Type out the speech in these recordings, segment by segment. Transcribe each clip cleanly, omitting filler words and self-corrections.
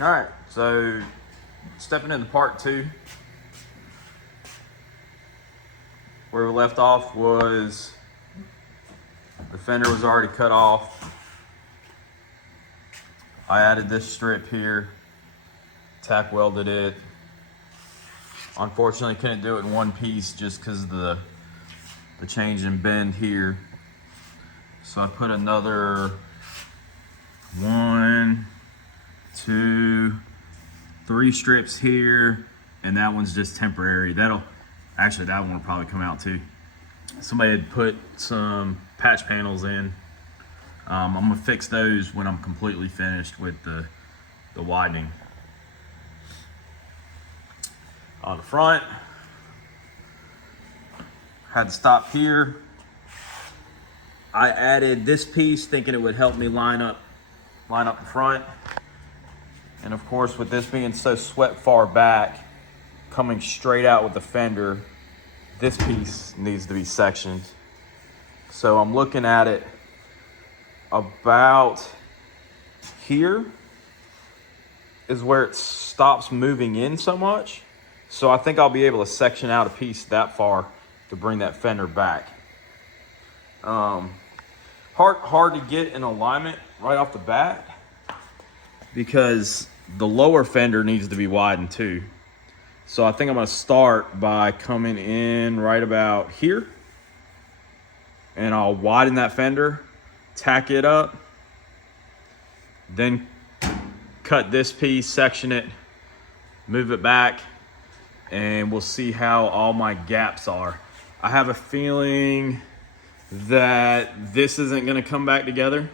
All right, so stepping into part two. Where we left off was the fender was already cut off. I added this strip here, tack welded it. Unfortunately, couldn't do it in one piece just because of the change in bend here. So I put another 1, 2, 3 strips here, and that one's just temporary. Actually, that one will probably come out too. Somebody had put some patch panels in. I'm gonna fix those when I'm completely finished with the widening. On the front, had to stop here. I added this piece thinking it would help me line up the front. And of course, with this being so swept far back, coming straight out with the fender, this piece needs to be sectioned. So I'm looking at it about here is where it stops moving in so much. So I think I'll be able to section out a piece that far to bring that fender back. Hard to get in alignment right off the bat because the lower fender needs to be widened too. So I think I'm gonna start by coming in right about here, and I'll widen that fender, tack it up, then cut this piece, section it, move it back, and we'll see how all my gaps are. I have a feeling that this isn't gonna come back together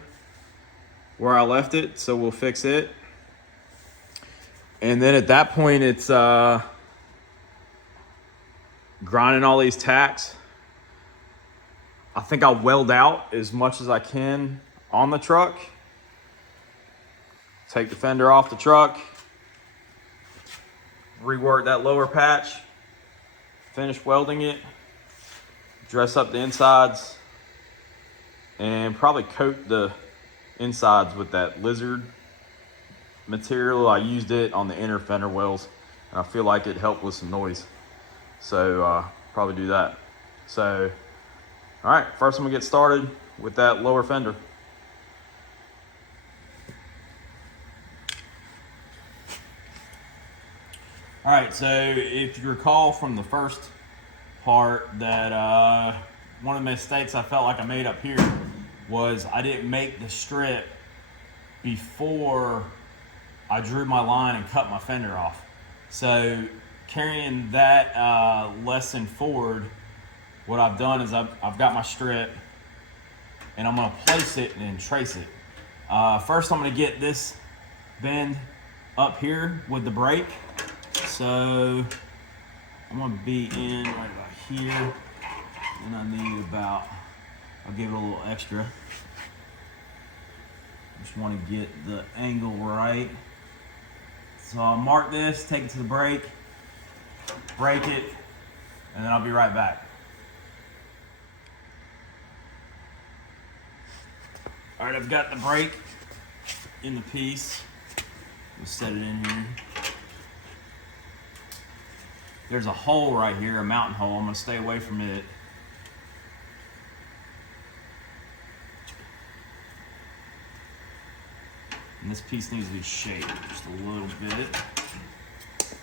where I left it, so we'll fix it. And then at that point, it's grinding all these tacks. I think I'll weld out as much as I can on the truck. Take the fender off the truck, rework that lower patch, finish welding it, dress up the insides, and probably coat the insides with that lizard material. I used it on the inner fender wells, and I feel like it helped with some noise. So probably do that. So, all right, first I'm gonna get started with that lower fender. All right, so if you recall from the first part that one of the mistakes I felt like I made up here was I didn't make the strip before I drew my line and cut my fender off. So carrying that lesson forward, what I've done is I've got my strip and I'm gonna place it and then trace it. First I'm gonna get this bend up here with the brake. So I'm gonna be in right about here, and I need about, I'll give it a little extra. Just wanna get the angle right. So I'll mark this, take it to the brake, brake it, and then I'll be right back. All right, I've got the brake in the piece. We'll set it in here. There's a hole right here, a mountain hole. I'm gonna stay away from it. And this piece needs to be shaped just a little bit. Just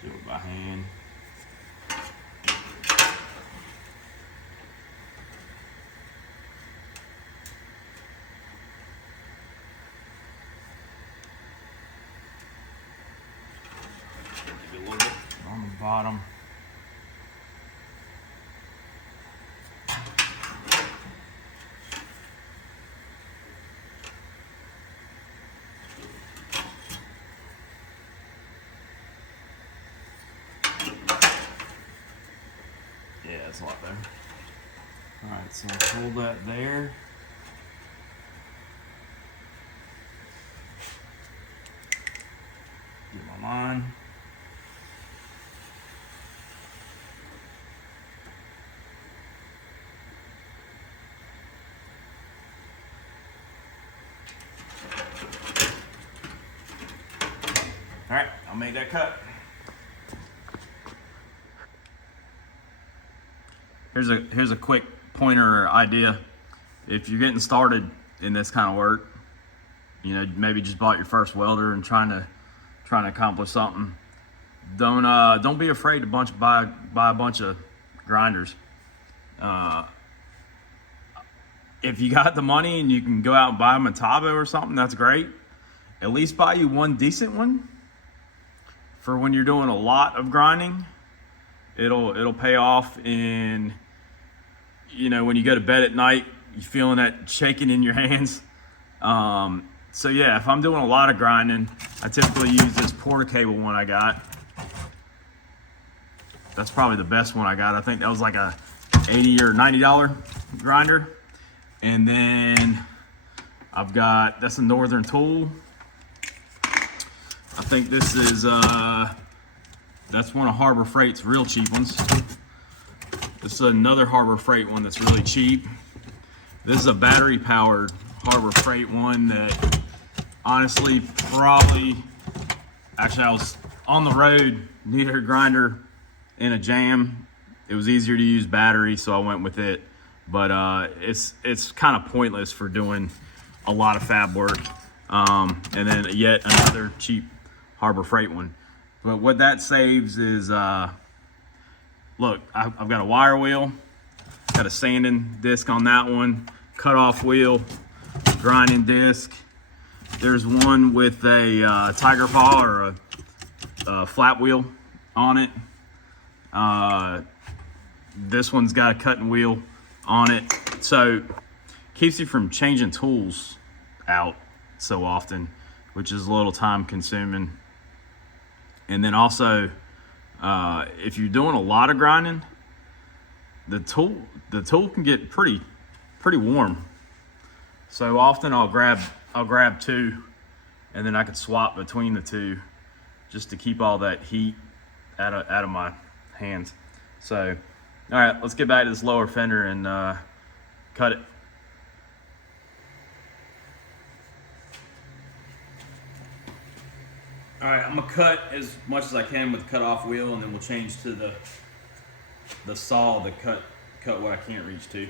do it by hand. Maybe a little bit on the bottom. Yeah, it's a lot better. All right, so I'll hold that there. Get my line. I'll make that cut. Here's a quick pointer or idea. If you're getting started in this kind of work, you know, maybe just bought your first welder and trying to accomplish something, don't be afraid to buy a bunch of grinders. If you got the money and you can go out and buy a Metabo or something, that's great. At least buy you one decent one for when you're doing a lot of grinding. It'll pay off in, you know, when you go to bed at night, you feeling that shaking in your hands. So yeah, if I'm doing a lot of grinding, I typically use this Porta cable one I got. That's probably the best one I got. I think that was like a $80 or $90 grinder. And then I've got, that's a Northern Tool. I think this is, that's one of Harbor Freight's real cheap ones. This is another Harbor Freight one that's really cheap. This is a battery powered Harbor Freight one that honestly actually I was on the road, needed a grinder in a jam. It was easier to use battery, so I went with it. But it's kind of pointless for doing a lot of fab work. And then yet another cheap Harbor Freight one. But what that saves is, look, I've got a wire wheel, got a sanding disc on that one, cut off wheel, grinding disc. There's one with a tiger paw or a flat wheel on it. This one's got a cutting wheel on it. So keeps you from changing tools out so often, which is a little time consuming. And then also, if you're doing a lot of grinding, the tool can get pretty warm. So often I'll grab two, and then I can swap between the two just to keep all that heat out of my hands. So, all right, let's get back to this lower fender and cut it. All right, I'm gonna cut as much as I can with the cut-off wheel, and then we'll change to the saw to cut what I can't reach to.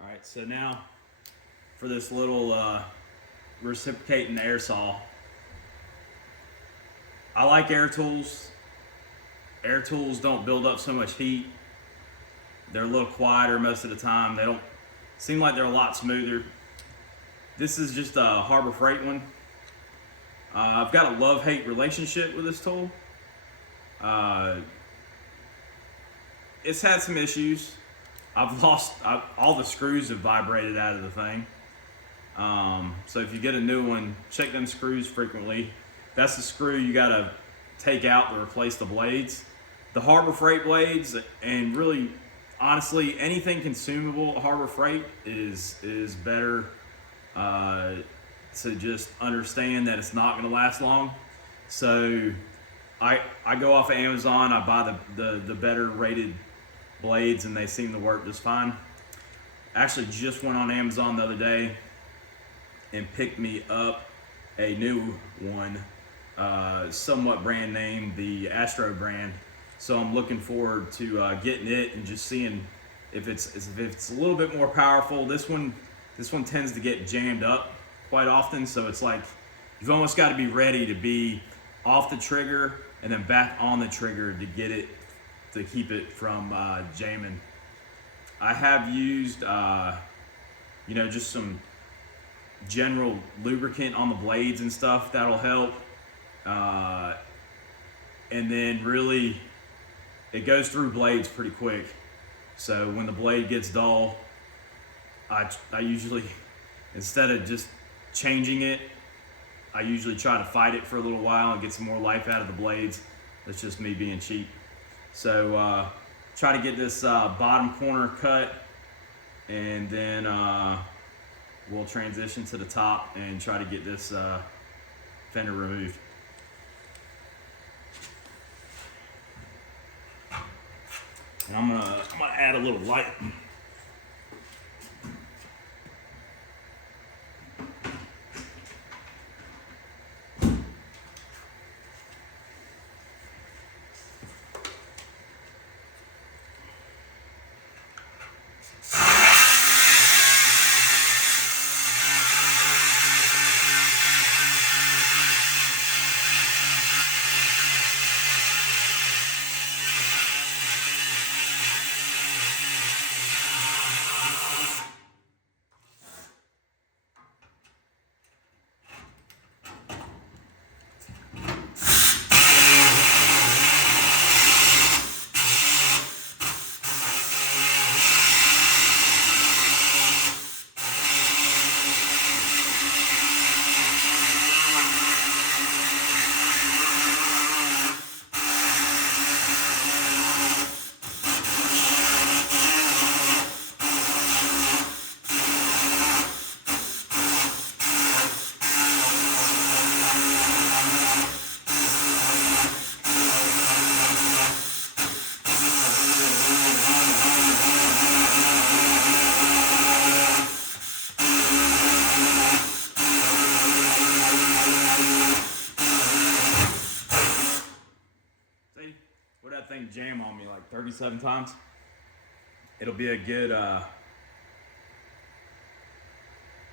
Alright, so now for this little reciprocating air saw. I like air tools. Air tools don't build up so much heat. They're a little quieter most of the time. They don't seem like they're a lot smoother. This is just a Harbor Freight one. I've got a love-hate relationship with this tool. It's had some issues. I've lost, all the screws have vibrated out of the thing. So if you get a new one, check them screws frequently. That's the screw you gotta take out to replace the blades. The Harbor Freight blades, and really, honestly, anything consumable at Harbor Freight is better to just understand that it's not gonna last long. So I go off of Amazon, I buy the better rated blades, and they seem to work just fine. actually just went on Amazon the other day and picked me up a new one, somewhat brand name, the Astro brand. So I'm looking forward to getting it and just seeing if it's a little bit more powerful. This one tends to get jammed up quite often, so it's like you've almost got to be ready to be off the trigger and then back on the trigger to get it, to keep it from jamming. I have used just some general lubricant on the blades and stuff. That'll help. And then really it goes through blades pretty quick. So when the blade gets dull, I usually, instead of just changing it, I usually try to fight it for a little while and get some more life out of the blades. That's just me being cheap. So try to get this bottom corner cut, and then we'll transition to the top and try to get this fender removed. And I'm gonna add a little light. Jam on me like 37 times. It'll be a good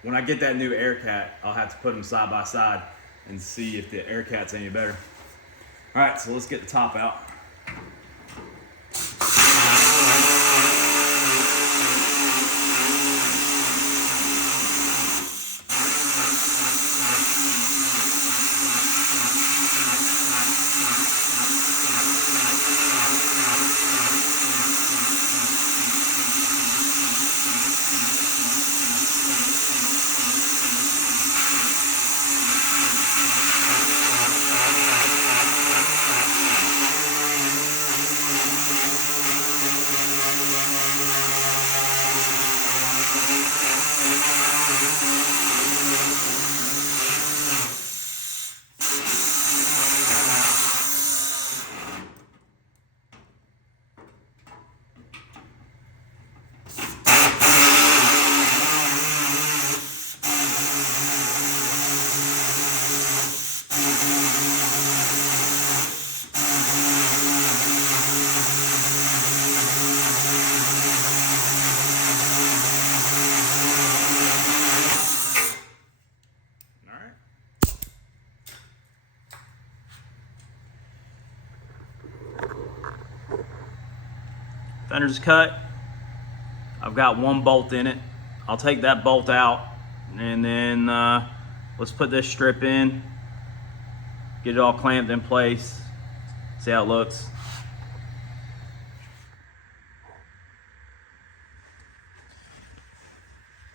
when I get that new air cat, I'll have to put them side by side and see if the air cat's any better. All right, so let's get the top out. Fender's cut. I've got one bolt in it. I'll take that bolt out, and then let's put this strip in, get it all clamped in place, see how it looks.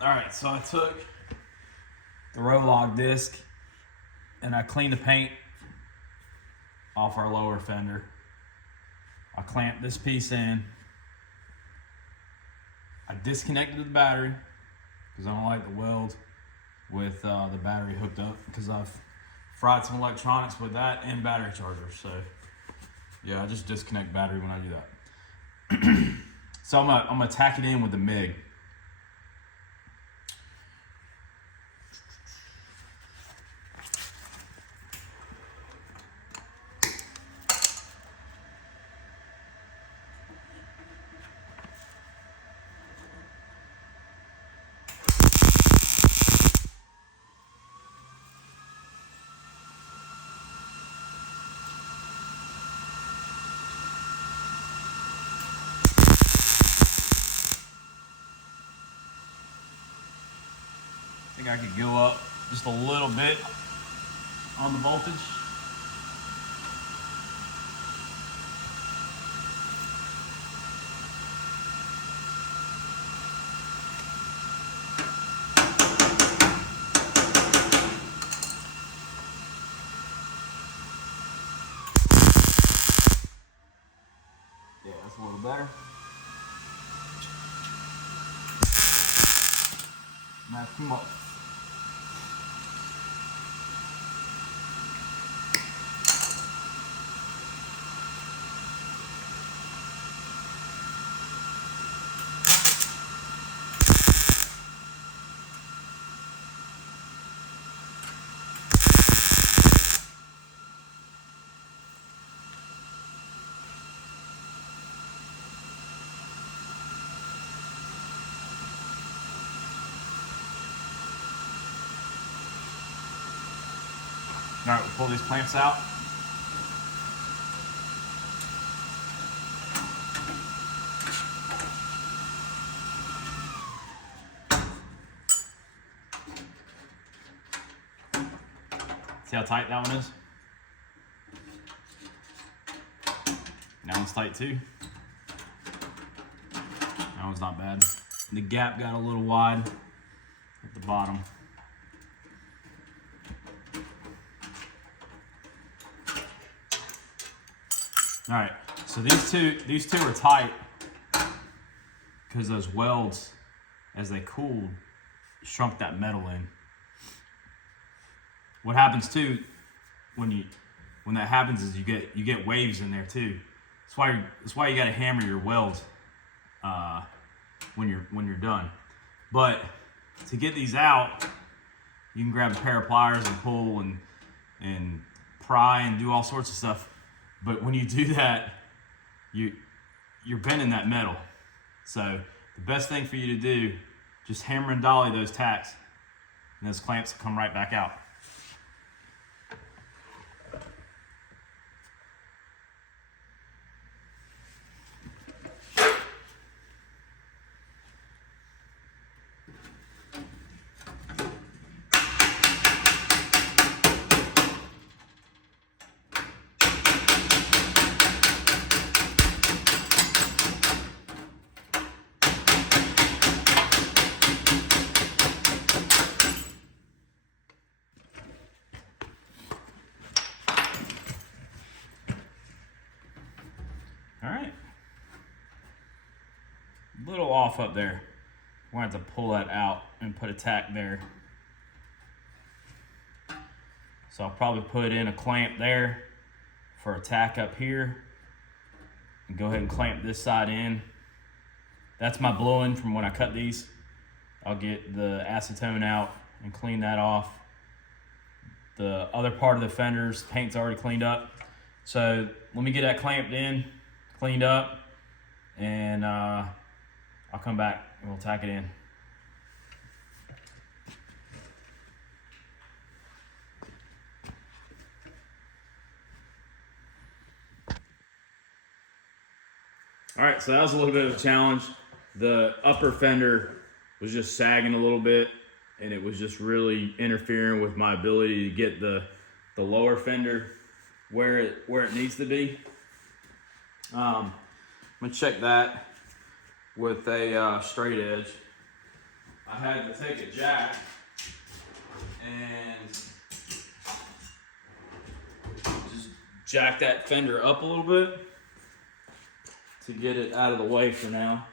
All right, so I took the row log disc and I cleaned the paint off our lower fender. I clamped this piece in. I disconnected the battery because I don't like to weld with the battery hooked up, because I've fried some electronics with that and battery chargers. So yeah, I just disconnect battery when I do that. So I'm gonna tack it in with the MIG. think I could go up just a little bit on the voltage. Yeah, that's a little better. Now too much. All right, we'll pull these clamps out. See how tight that one is? That one's tight too. That one's not bad. The gap got a little wide at the bottom. All right, so these two are tight because those welds, as they cooled, shrunk that metal in. What happens too when that happens is you get waves in there too. That's why you got to hammer your welds when you're done. But to get these out, you can grab a pair of pliers and pull and pry and do all sorts of stuff. But when you do that, you're bending that metal. So the best thing for you to do, just hammer and dolly those tacks, and those clamps will come right back out. All right, a little off up there. We're gonna have to pull that out and put a tack there. So I'll probably put in a clamp there for a tack up here and go ahead and clamp this side in. That's my blow-in from when I cut these. I'll get the acetone out and clean that off. The other part of the fenders, paint's already cleaned up. So let me get that clamped in, cleaned up, and I'll come back and we'll tack it in. All right, so that was a little bit of a challenge. The upper fender was just sagging a little bit, and it was just really interfering with my ability to get the lower fender where it needs to be. I'm gonna check that with a straight edge. I had to take a jack and just jack that fender up a little bit to get it out of the way for now.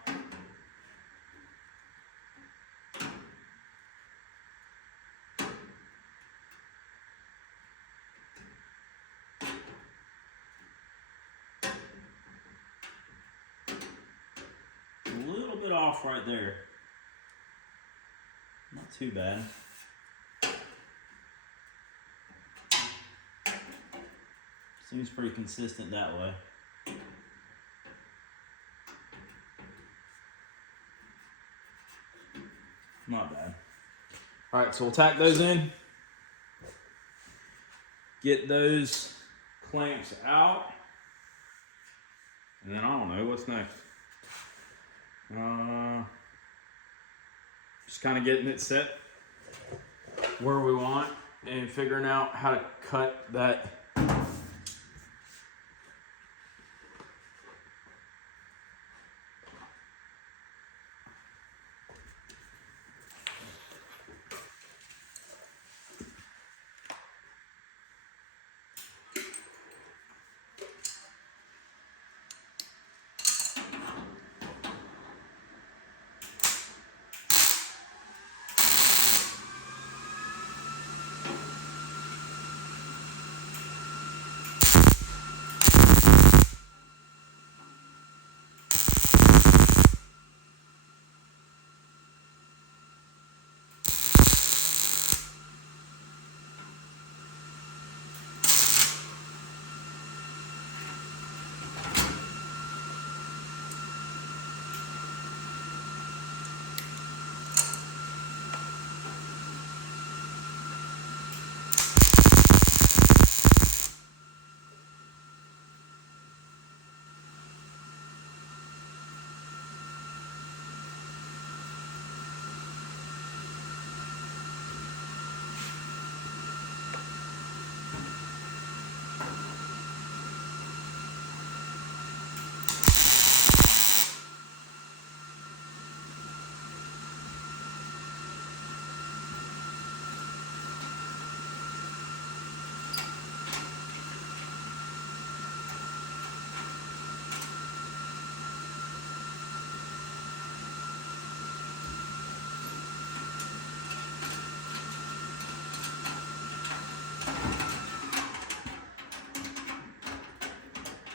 Off right there. Not too bad. Seems pretty consistent that way. Not bad. All right, so we'll tack those in. Get those clamps out. And then I don't know, what's next? Just kind of getting it set. where we want and figuring out how to cut that.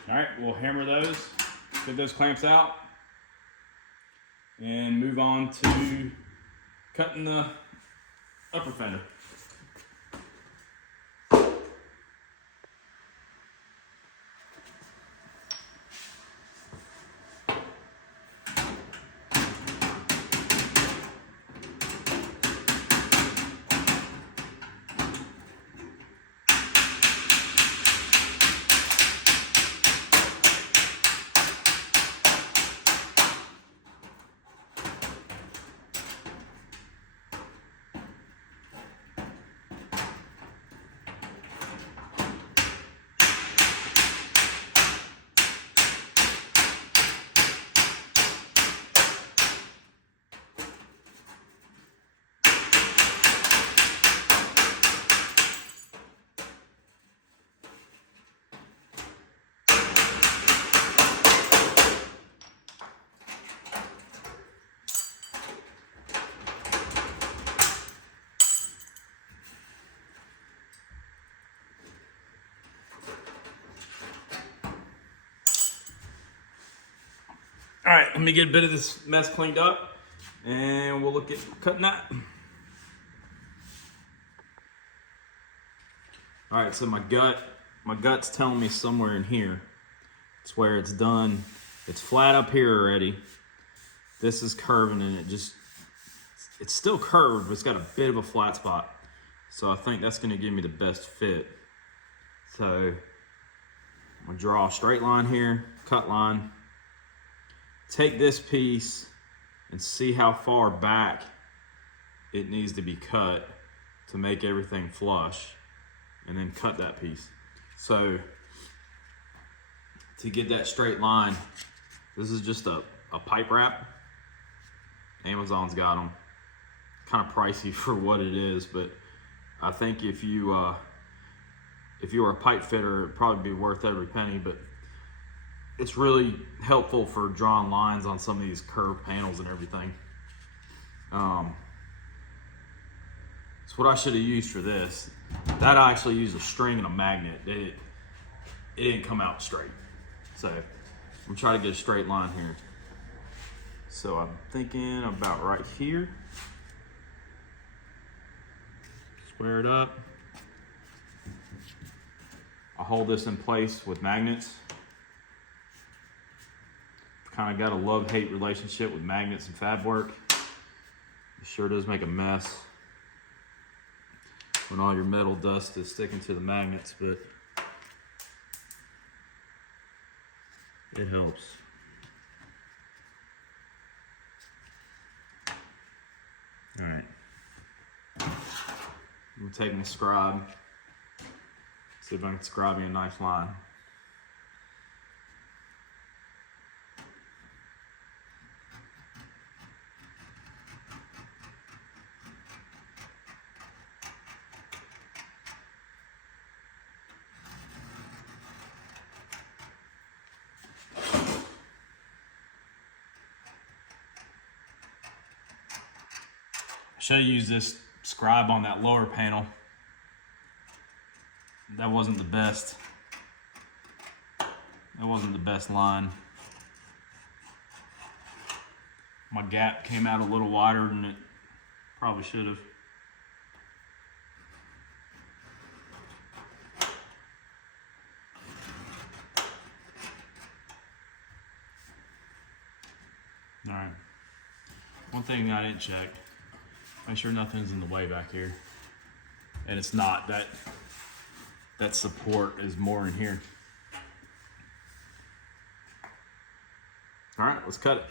All right, we'll hammer those, get those clamps out, and move on to cutting the upper fender. All right, let me get a bit of this mess cleaned up and we'll look at cutting that. All right, so my gut's telling me somewhere in here. It's where it's done. It's flat up here already. This is curving and it's still curved, but it's got a bit of a flat spot. So I think that's gonna give me the best fit. So I'm gonna draw a straight line here, cut line. Take this piece and see how far back it needs to be cut to make everything flush, and then cut that piece. So to get that straight line, this is just a pipe wrap. Amazon's got them. Kind of pricey for what it is, but I think if you are a pipe fitter, it'd probably be worth every penny. But it's really helpful for drawing lines on some of these curved panels and everything. It's what I should have used for this. That I actually used a string and a magnet. It didn't come out straight. So I'm trying to get a straight line here. So I'm thinking about right here. Square it up. I'll hold this in place with magnets. Kind of got a love-hate relationship with magnets and fab work. It sure does make a mess when all your metal dust is sticking to the magnets, but it helps. All right. I'm gonna take my scribe, see if I can scribe me a nice line. I should have used this scribe on that lower panel. That wasn't the best. That wasn't the best line. My gap came out a little wider than it probably should have. All right. One thing I didn't check. Make sure nothing's in the way back here. And it's not. That support is more in here. All right, let's cut it.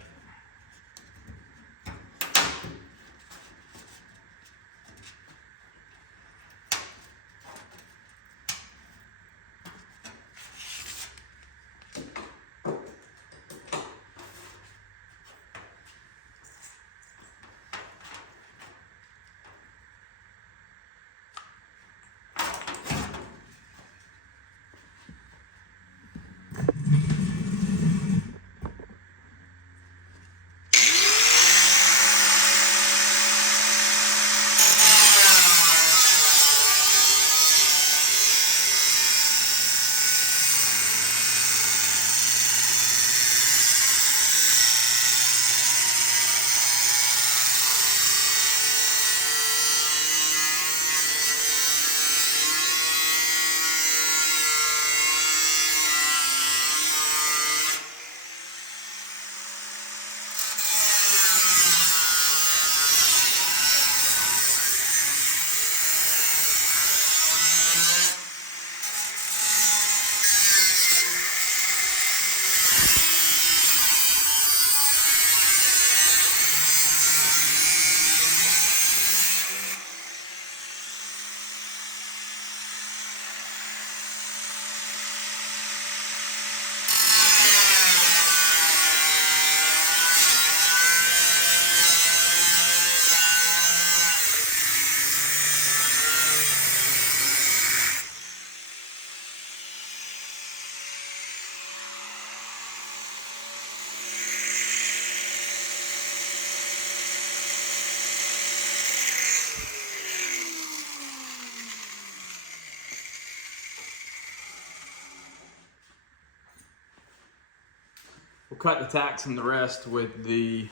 We'll cut the tacks and the rest with the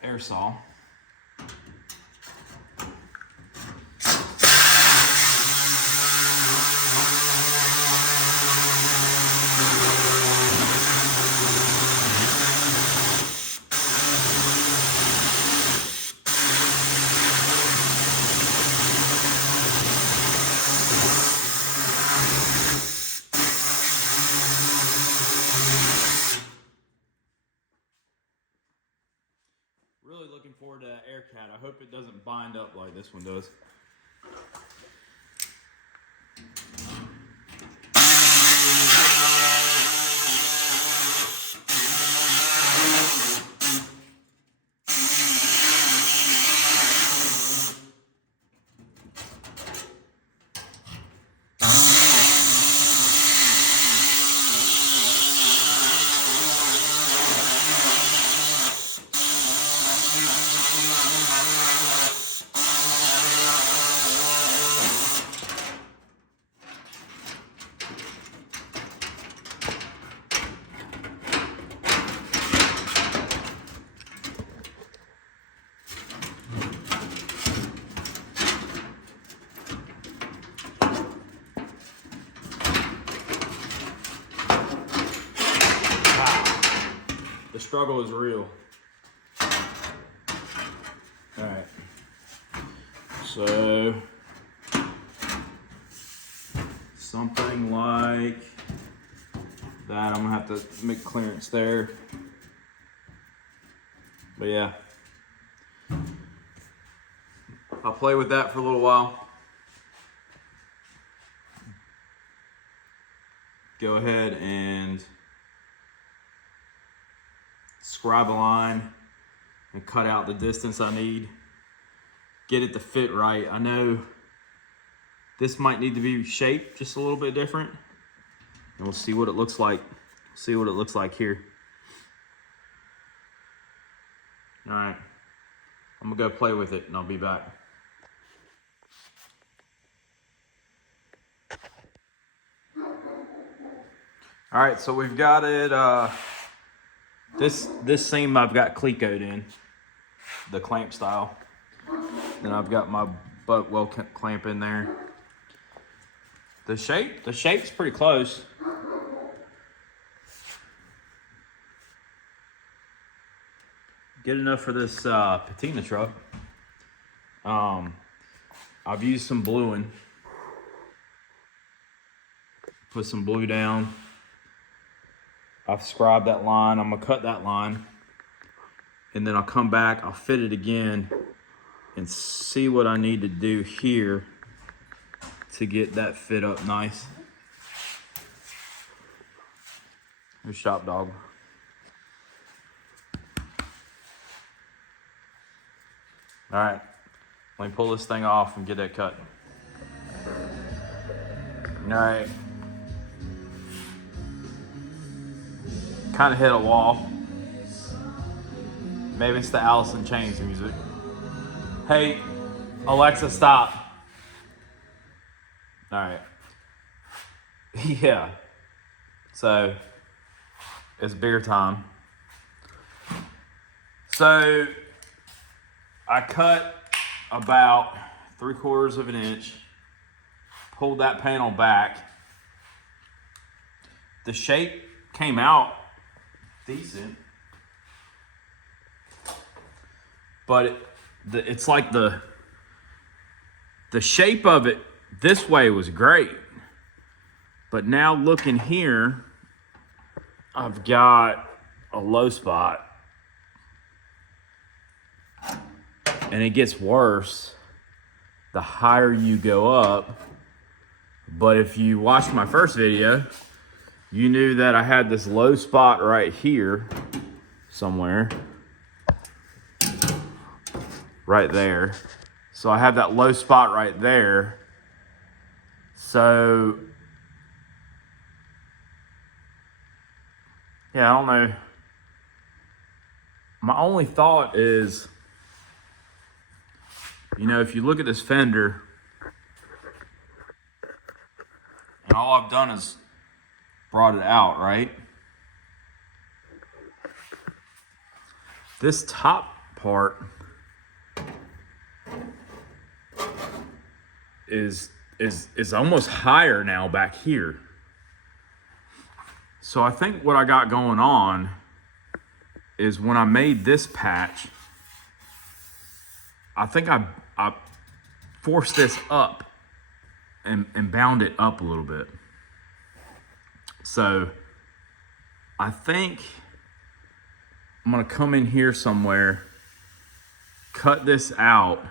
air saw. Really looking forward to that AirCat. I hope it doesn't bind up like this one does. The struggle is real. All right. So something like that. I'm gonna have to make clearance there. But yeah, I I'll play with that for a little while. Go ahead and scribe a line and cut out the distance I need. Get it to fit right. I know this might need to be shaped just a little bit different. And we'll see what it looks like. See what it looks like here. All right, I'm gonna go play with it and I'll be back. All right, so we've got it, this seam I've got clecoed in, the clamp style. Then I've got my butt weld clamp in there. The shape's pretty close. Good enough for this patina truck. I've used some bluing. Put some blue down. I've scribed that line. I'm gonna cut that line. And then I'll come back, I'll fit it again and see what I need to do here to get that fit up nice. Here's Shop Dog. All right, let me pull this thing off and get that cut. All right. Kind of hit a wall. Maybe it's the Alice in Chains music. Hey, Alexa, stop. All right. Yeah. So, it's beer time. So, I cut about 3/4 of an inch, pulled that panel back. The shape came out decent, but it's like the shape of it this way was great, but now looking here, I've got a low spot. And it gets worse the higher you go up. But if you watched my first video, you knew that I had this low spot right here somewhere. Right there. So I have that low spot right there. So, yeah, I don't know. My only thought is, you know, if you look at this fender, and all I've done is brought it out, right? This top part is almost higher now back here. So I think what I got going on is when I made this patch, I think I forced this up and bound it up a little bit. So I think I'm gonna come in here somewhere, cut this out,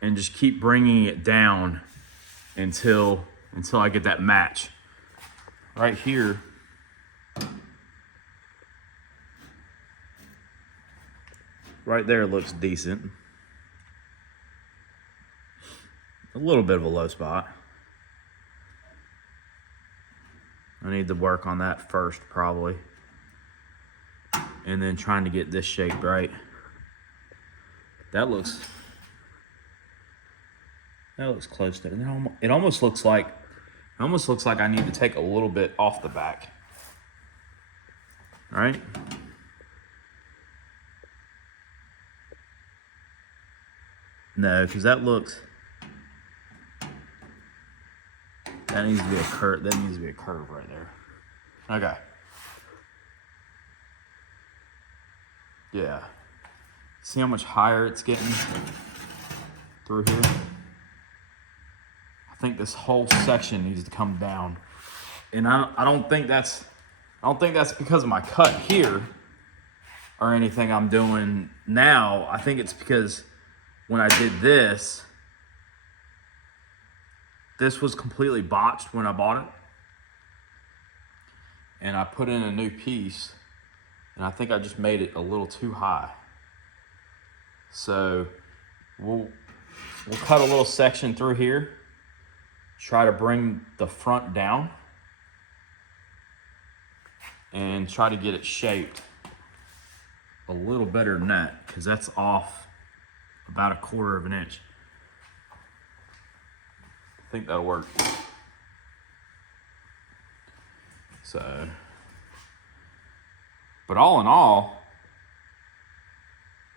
and just keep bringing it down until I get that match. Right here, right there looks decent. A little bit of a low spot. I need to work on that first probably. And then trying to get this shape right. That looks close to it. It almost looks like I need to take a little bit off the back. All right? No, because that needs to be a curve. That needs to be a curve right there. Okay. Yeah. See how much higher it's getting through here? I think this whole section needs to come down. And I don't think that's because of my cut here or anything I'm doing now. I think it's because when I did this, this was completely botched when I bought it. And I put in a new piece, and I think I just made it a little too high. So we'll cut a little section through here, try to bring the front down, and try to get it shaped a little better than that, because that's off about 1/4 of an inch. I think that'll work. So, but all in all,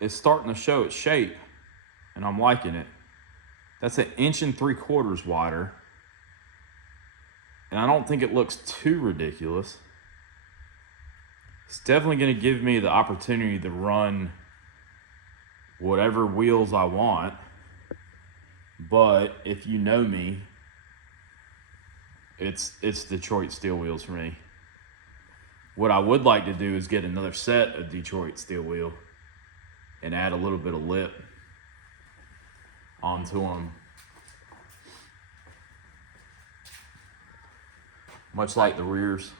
it's starting to show its shape, and I'm liking it. That's 1 3/4 inches wider, and I don't think it looks too ridiculous. It's definitely going to give me the opportunity to run whatever wheels I want, but if you know me, it's Detroit steel wheels for me. What I would like to do is get another set of Detroit steel wheel and add a little bit of lip onto them, much like the rears.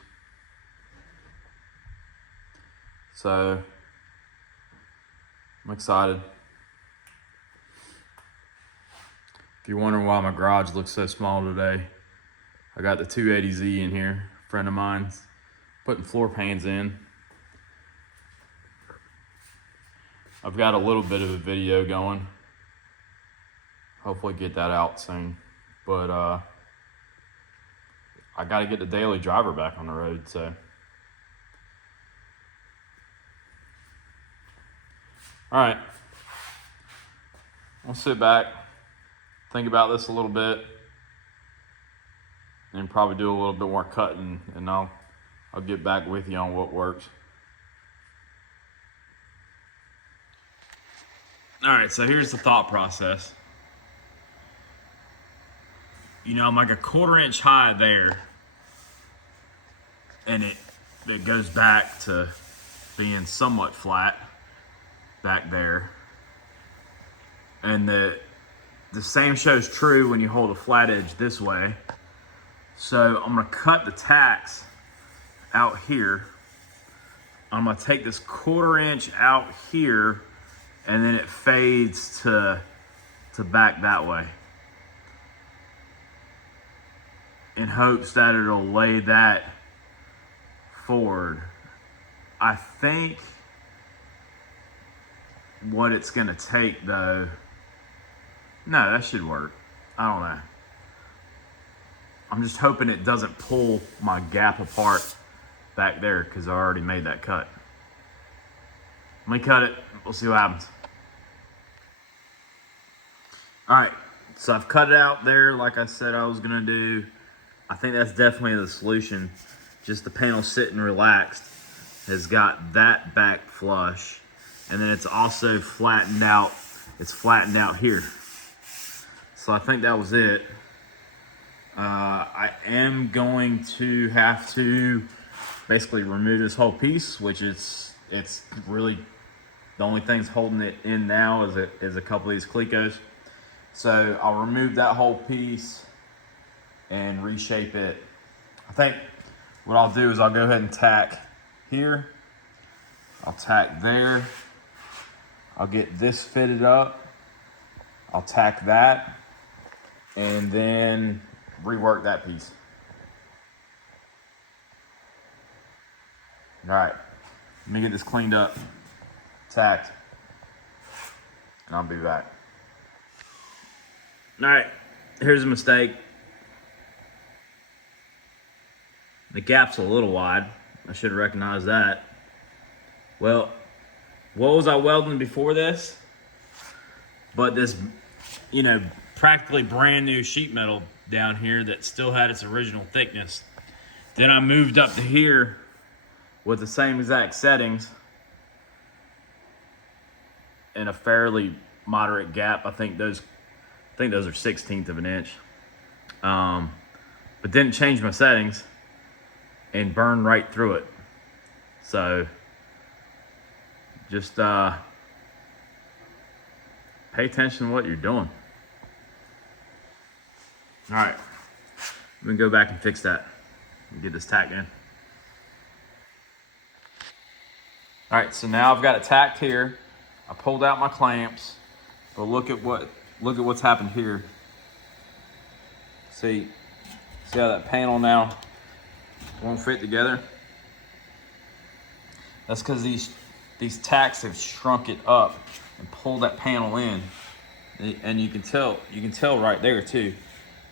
So I'm excited. If you're wondering why my garage looks so small today, I got the 280Z in here. A friend of mine's putting floor pans in. I've got a little bit of a video going. Hopefully get that out soon. But I got to get the daily driver back on the road, so. All right. I'll sit back, think about this a little bit, and probably do a little bit more cutting, and I'll get back with you on what works. All right, so here's the thought process. You know, I'm like 1/4 inch high there, and it goes back to being somewhat flat back there. And the same shows true when you hold a flat edge this way. So I'm gonna cut the tacks out here. I'm gonna take this 1/4 inch out here, and then it fades to back that way, in hopes that it'll lay that forward. I think what it's gonna take though, no, that should work. I don't know. I'm just hoping it doesn't pull my gap apart back there, because I already made that cut. Let me cut it, we'll see what happens. All right, so I've cut it out there like I said I was gonna do. I think that's definitely the solution. Just the panel sitting relaxed has got that back flush, and then it's also flattened out. It's flattened out here. So I think that was it. I am going to have to basically remove this whole piece, which it's really the only thing's holding it in now is a couple of these Clecos. So I'll remove that whole piece and reshape it. I think what I'll do is I'll go ahead and tack here. I'll tack there. I'll get this fitted up. I'll tack that, and then rework that piece. All right, let me get this cleaned up, tacked, and I'll be back. All right, here's a mistake. The gap's a little wide. I should have recognized that. Well, what was I welding before this? But this, you know, practically brand new sheet metal down here that still had its original thickness. Then I moved up to here with the same exact settings in a fairly moderate gap. I think those are 1/16 of an inch. But didn't change my settings and burned right through it. So just pay attention to what you're doing. All right, we can go back and fix that and get this tacked in. All right, so now I've got it tacked here. I pulled out my clamps, but look at what's happened here. See how that panel now won't fit together? That's because these tacks have shrunk it up and pulled that panel in, and you can tell right there too.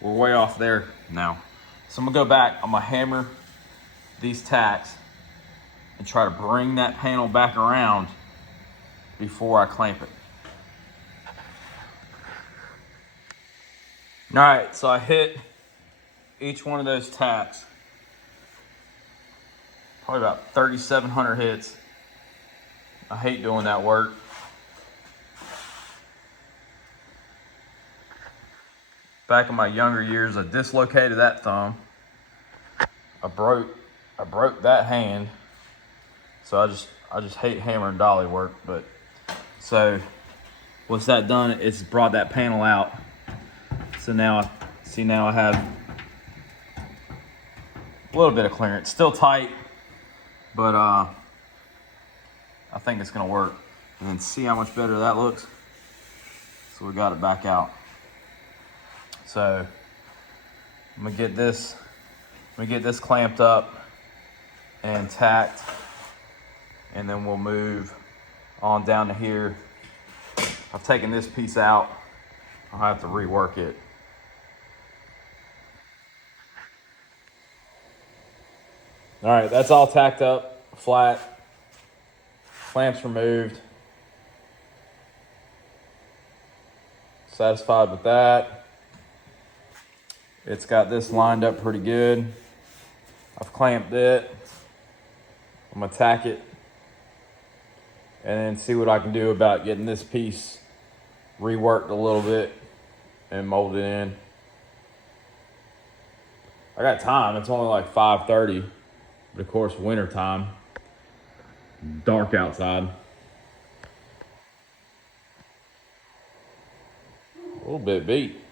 We're way off there now. So I'm gonna go back. I'm gonna hammer these tacks and try to bring that panel back around before I clamp it. All right, so I hit each one of those tacks. Probably about 3,700 hits. I hate doing that work. Back in my younger years, I dislocated that thumb. I broke that hand. So I just hate hammering dolly work. But so what's that done? It's brought that panel out. So now I have a little bit of clearance. Still tight, but I think it's gonna work. And then see how much better that looks. So we got it back out. So I'm gonna get this clamped up and tacked, and then we'll move on down to here. I've taken this piece out. I'll have to rework it. All right, that's all tacked up, flat, clamps removed. Satisfied with that. It's got this lined up pretty good. I've clamped it. I'm gonna tack it and then see what I can do about getting this piece reworked a little bit and molded in. I got time, it's only like 5:30, but of course winter time, dark outside. A little bit beat.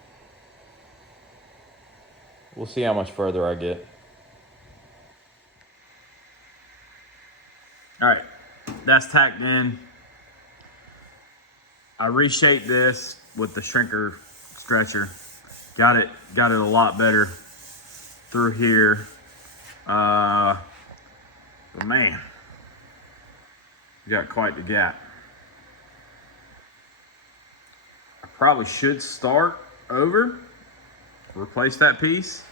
We'll see how much further I get. All right, that's tacked in. I reshaped this with the shrinker stretcher. Got it a lot better through here. But man, we got quite the gap. I probably should start over, replace that piece.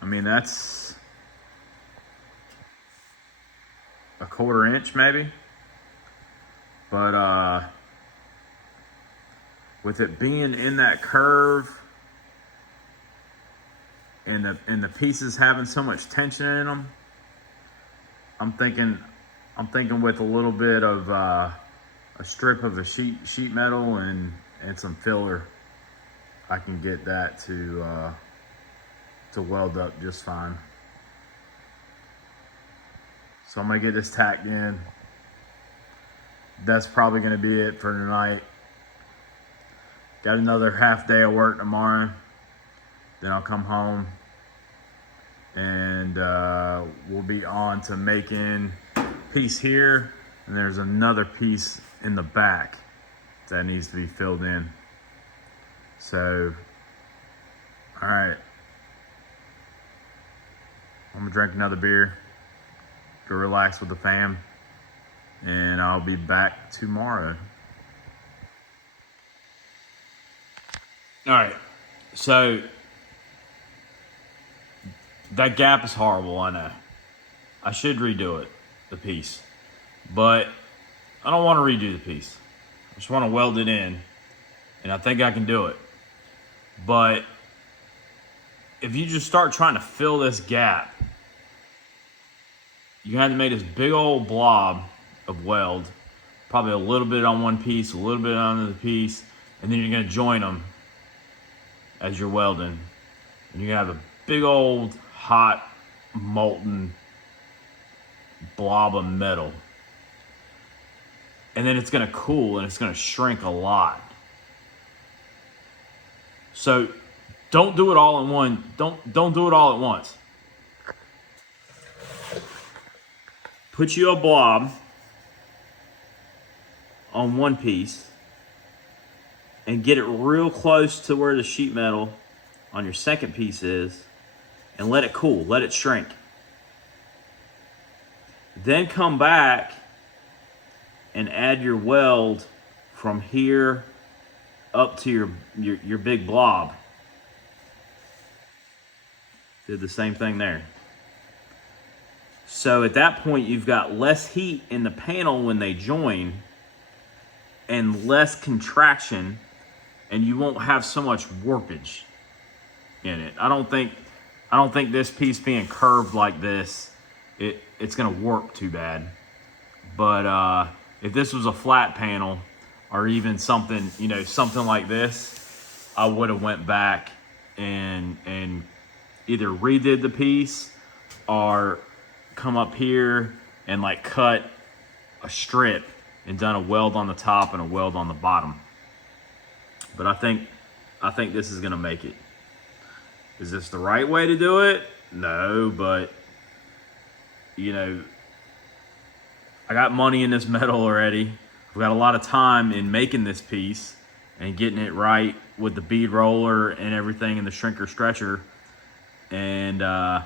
I mean, that's a 1/4 inch maybe. But with it being in that curve and the pieces having so much tension in them, I'm thinking with a little bit of a strip of the sheet metal and some filler, I can get that to weld up just fine. So I'm gonna get this tacked in. That's probably gonna be it for tonight. Got another half day of work tomorrow. Then I'll come home and we'll be on to making piece here, and there's another piece in the back that needs to be filled in. So, all right. I'm gonna drink another beer, go relax with the fam, and I'll be back tomorrow. All right, so that gap is horrible, I know. I should redo it, the piece, but I don't want to redo the piece. I just want to weld it in, and I think I can do it. But if you just start trying to fill this gap, you have to make this big old blob of weld, probably a little bit on one piece, a little bit on the piece, and then you're gonna join them as you're welding. And you're gonna have a big old hot molten blob of metal. and then it's gonna cool and it's gonna shrink a lot. So don't do it all in one, don't do it all at once. Put you a blob on one piece and get it real close to where the sheet metal on your second piece is, and let it cool, let it shrink. Then come back and add your weld from here up to your big blob. Did the same thing there. So at that point, you've got less heat in the panel when they join and less contraction, and you won't have so much warpage in it. I don't think this piece being curved like this, it's gonna warp too bad. But if this was a flat panel or even something, you know, something like this, I would have went back and either redid the piece or come up here and like cut a strip and done a weld on the top and a weld on the bottom. But I think this is gonna make it. Is this the right way to do it? No, but you know, I got money in this metal already. I've got a lot of time in making this piece and getting it right with the bead roller and everything and the shrinker stretcher. And I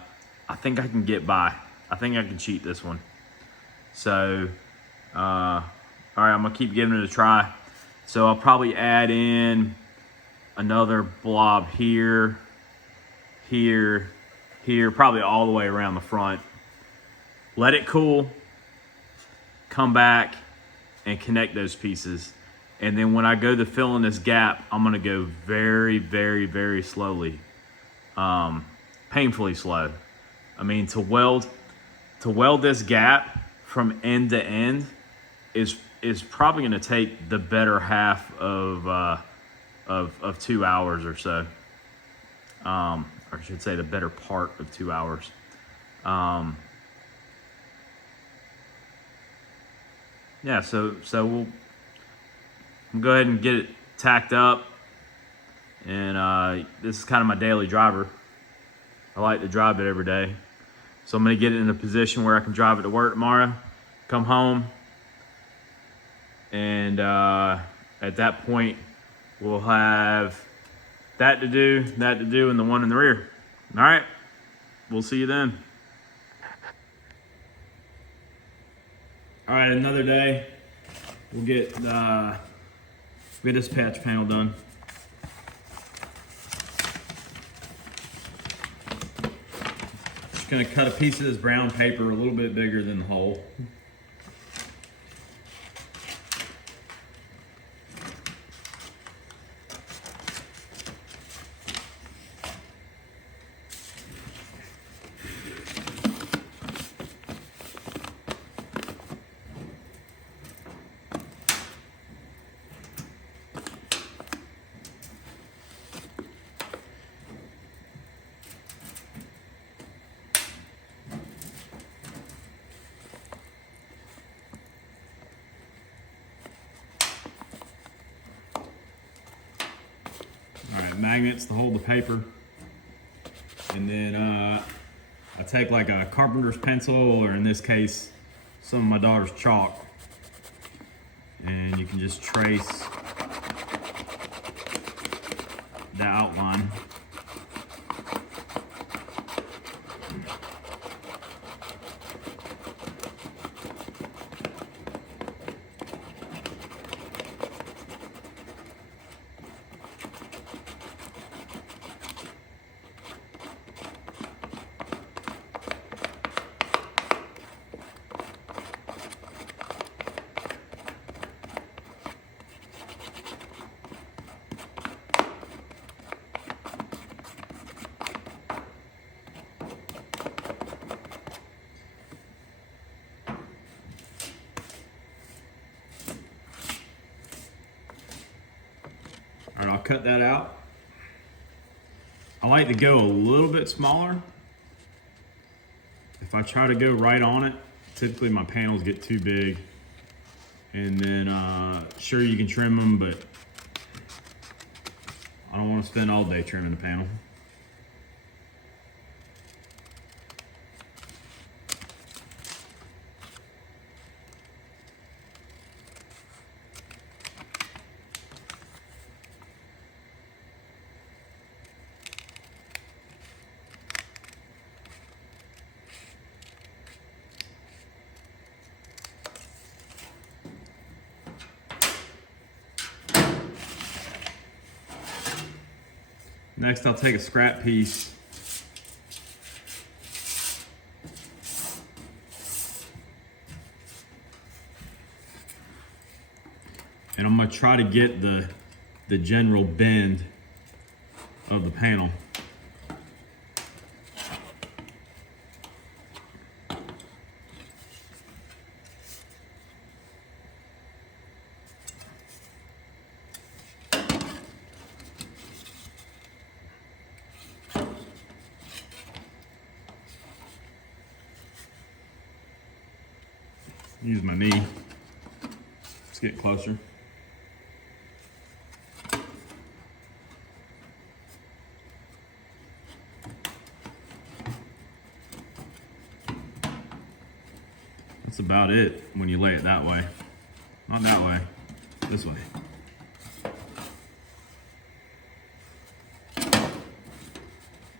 think I can get by. I think I can cheat this one. So, all right, I'm gonna keep giving it a try. So I'll probably add in another blob here, here, here, probably all the way around the front. Let it cool, come back and connect those pieces. And then when I go to fill in this gap, I'm gonna go very, very, very slowly, painfully slow. I mean, to weld this gap from end to end is probably gonna take the better half of 2 hours or so. Or I should say the better part of 2 hours. Yeah, so we'll go ahead and get it tacked up. And this is kind of my daily driver. I like to drive it every day. So I'm gonna get it in a position where I can drive it to work tomorrow, come home, and at that point, we'll have that to do, and the one in the rear. All right, we'll see you then. All right, another day. We'll get this patch panel done. Just gonna cut a piece of this brown paper a little bit bigger than the hole. Magnets to hold the paper, and then I take like a carpenter's pencil, or in this case some of my daughter's chalk, and you can just trace the outline. All right, I'll cut that out. I like to go a little bit smaller. If I try to go right on it, typically my panels get too big And then, sure, you can trim them, but I don't want to spend all day trimming the panel. Next, I'll take a scrap piece and I'm going to try to get the general bend of the panel. Use my knee. Let's get closer. That's about it when you lay it that way. Not that way, this way.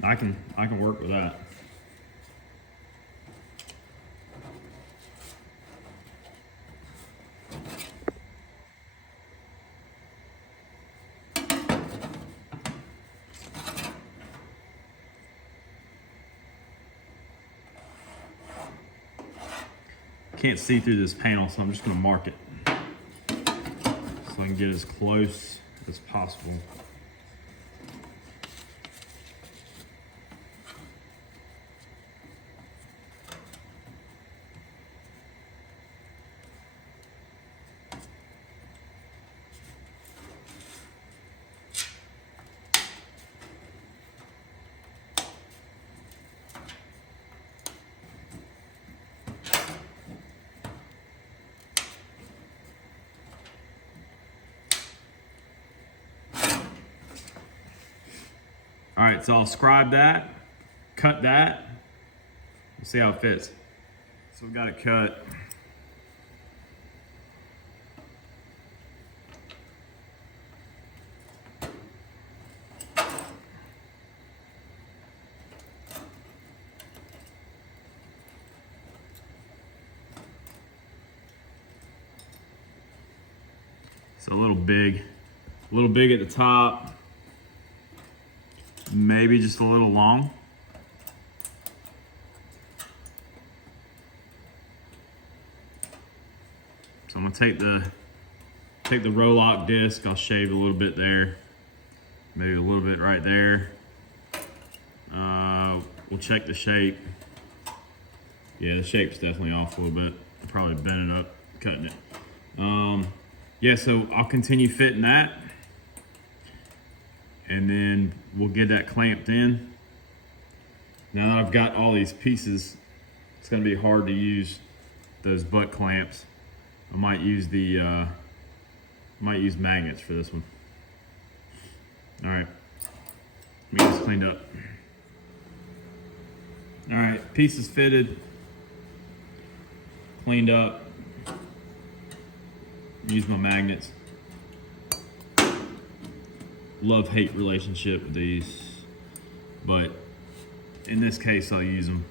I can work with that. Can't see through this panel, so I'm just going to mark it so I can get as close as possible. All right, so I'll scribe that, cut that, we'll see how it fits. So we've got it cut. It's a little big at the top. Maybe just a little long. So I'm gonna take the roll-lock disc. I'll shave a little bit there, maybe a little bit right there. We'll check the shape. Yeah, the shape's definitely off a little bit. I'll probably bend it up, cutting it. Yeah, so I'll continue fitting that. And then we'll get that clamped in. Now that I've got all these pieces, it's gonna be hard to use those butt clamps. I might use magnets for this one. All right, let me get this cleaned up. All right, pieces fitted, cleaned up. Use my magnets. Love-hate relationship with these, but in this case I'll use them.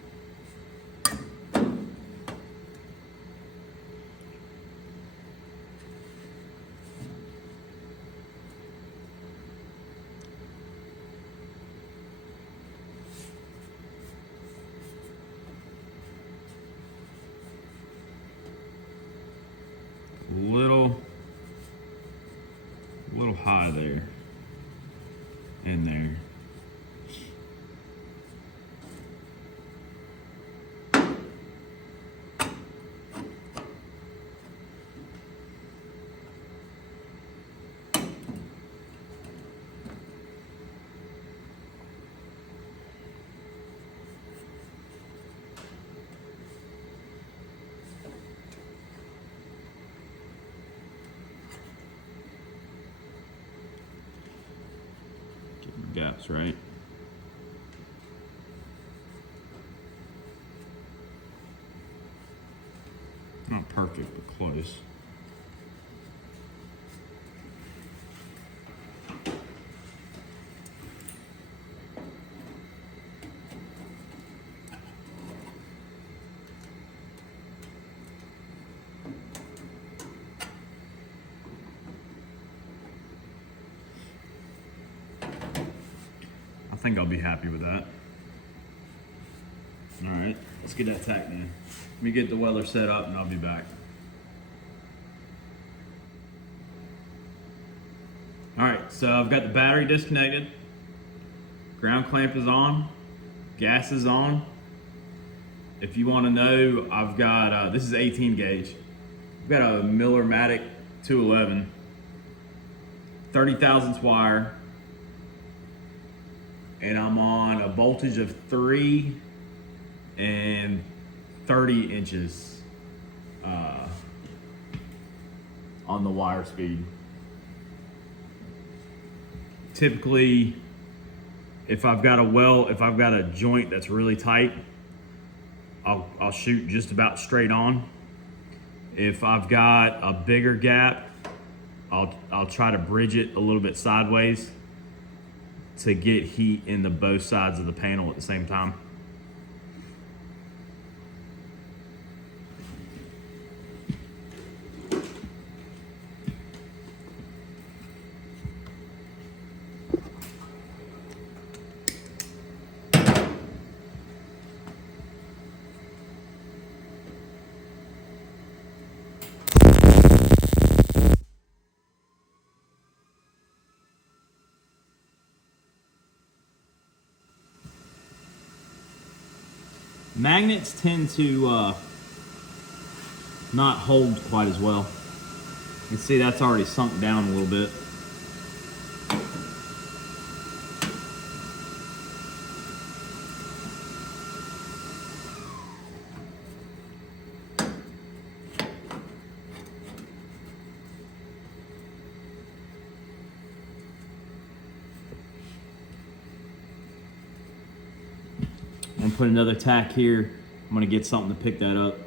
Little high there. In there. gaps, right? Not perfect, but close. I think I'll be happy with that. All right, let's get that tack in. Let me get the welder set up and I'll be back. All right, so I've got the battery disconnected. Ground clamp is on. Gas is on. If you want to know, I've got, this is 18 gauge. I've got a Miller-Matic 211, 30 thousandths wire, and I'm on a voltage of 3 and 30 inches on the wire speed. Typically, if I've got a joint that's really tight, I'll shoot just about straight on. If I've got a bigger gap, I'll try to bridge it a little bit sideways to get heat into both sides of the panel at the same time. Magnets tend to not hold quite as well. You can see that's already sunk down a little bit. I'm gonna put another tack here. I'm gonna get something to pick that up.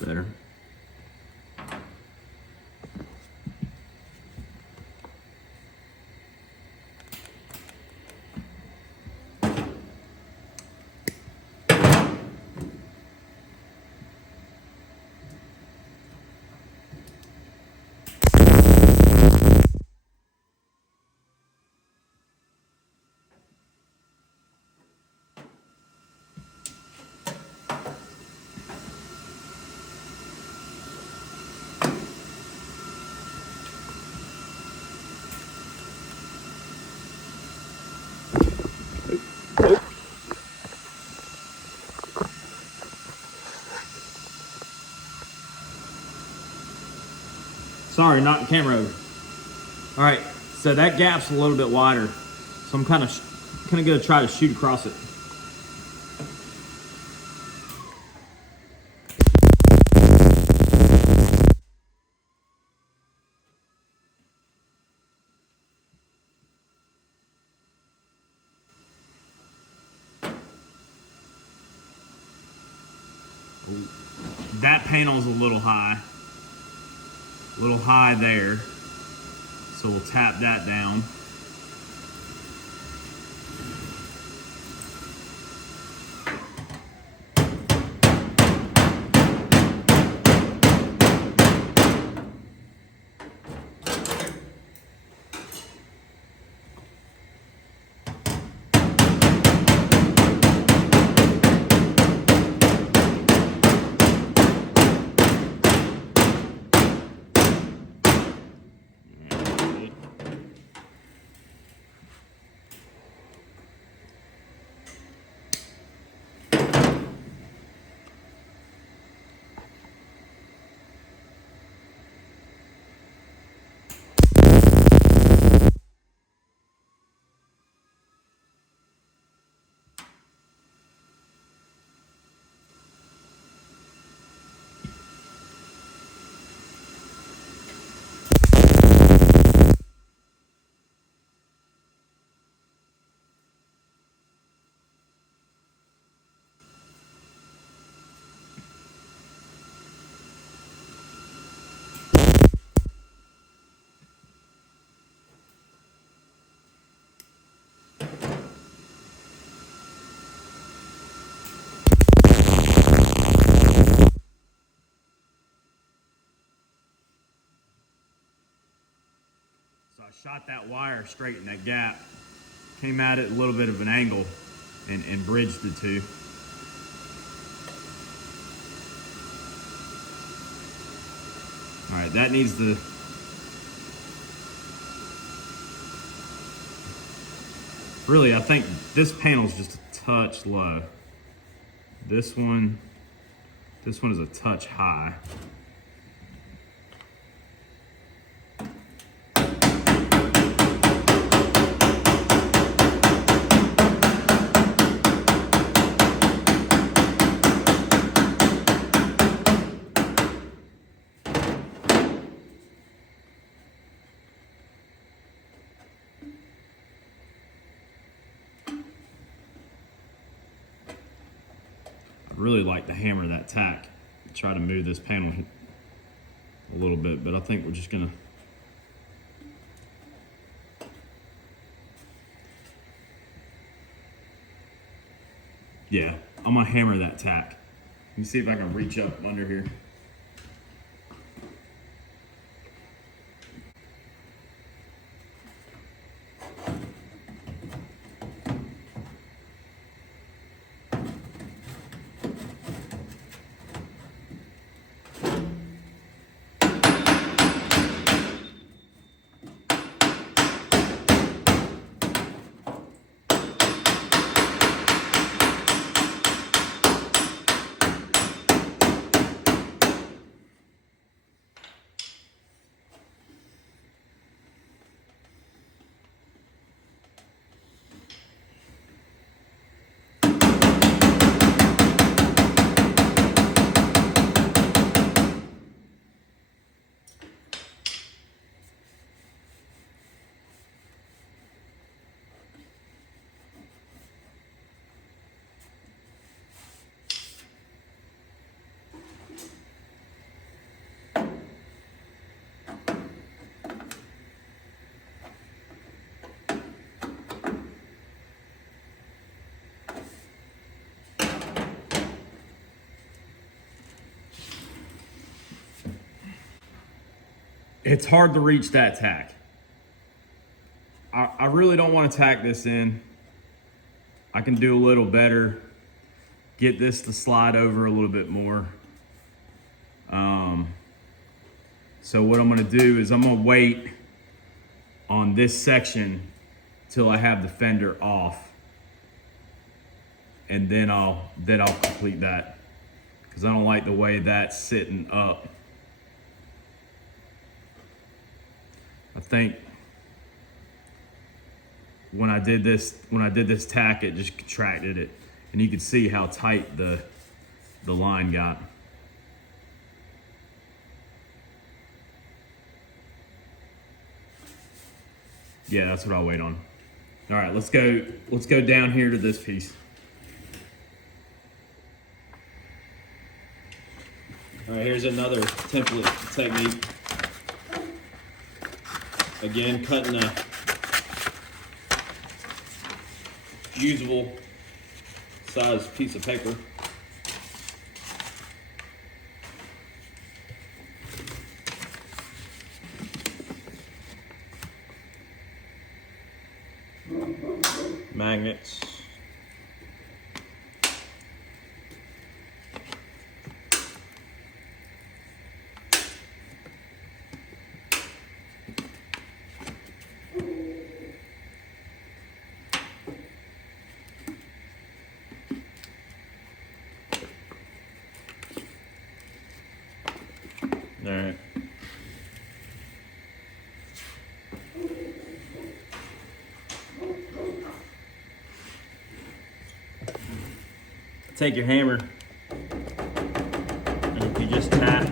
Better. Sorry, not the camera over. All right, so that gap's a little bit wider, so I'm kind of gonna try to shoot across it. That panel's a little high there. So we'll tap that down. So I shot that wire straight in that gap, came at it a little bit of an angle, and bridged the two. All right, that needs to, really, I think this panel's just a touch low. This one is a touch high. Really like to hammer that tack, try to move this panel a little bit, but I think we're just gonna, yeah, I'm gonna hammer that tack. Let me see if I can reach up under here. It's hard to reach that tack. I really don't want to tack this in. I can do a little better. Get this to slide over a little bit more. So what I'm gonna do is I'm gonna wait on this section till I have the fender off, and then I'll complete that, because I don't like the way that's sitting up. I think when I did this tack, it just contracted it, and you could see how tight the line got. Yeah, that's what I'll wait on. All right, let's go down here to this piece. All right, here's another template technique. Again, cutting a usable size piece of paper. Magnets. All right. Take your hammer, and if you just tap,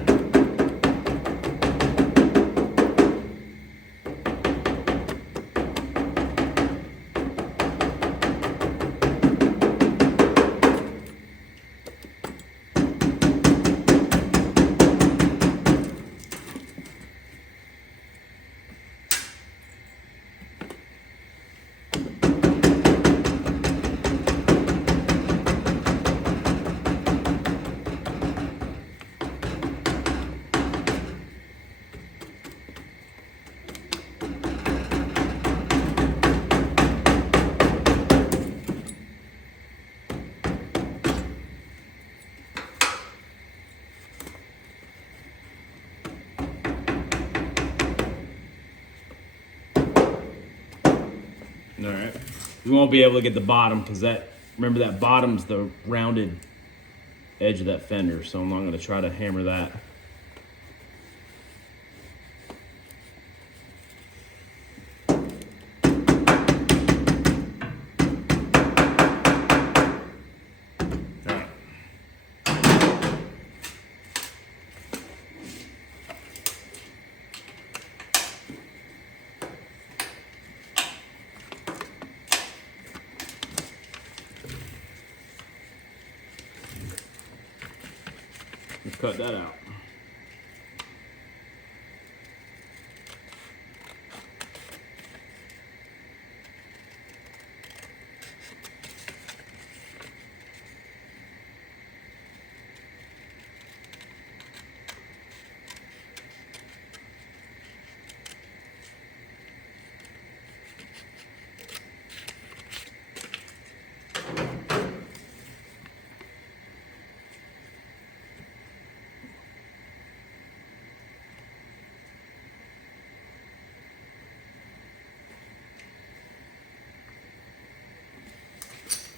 all right. We won't be able to get the bottom because remember that bottom's the rounded edge of that fender, so I'm not going to try to hammer that. Let's cut that out.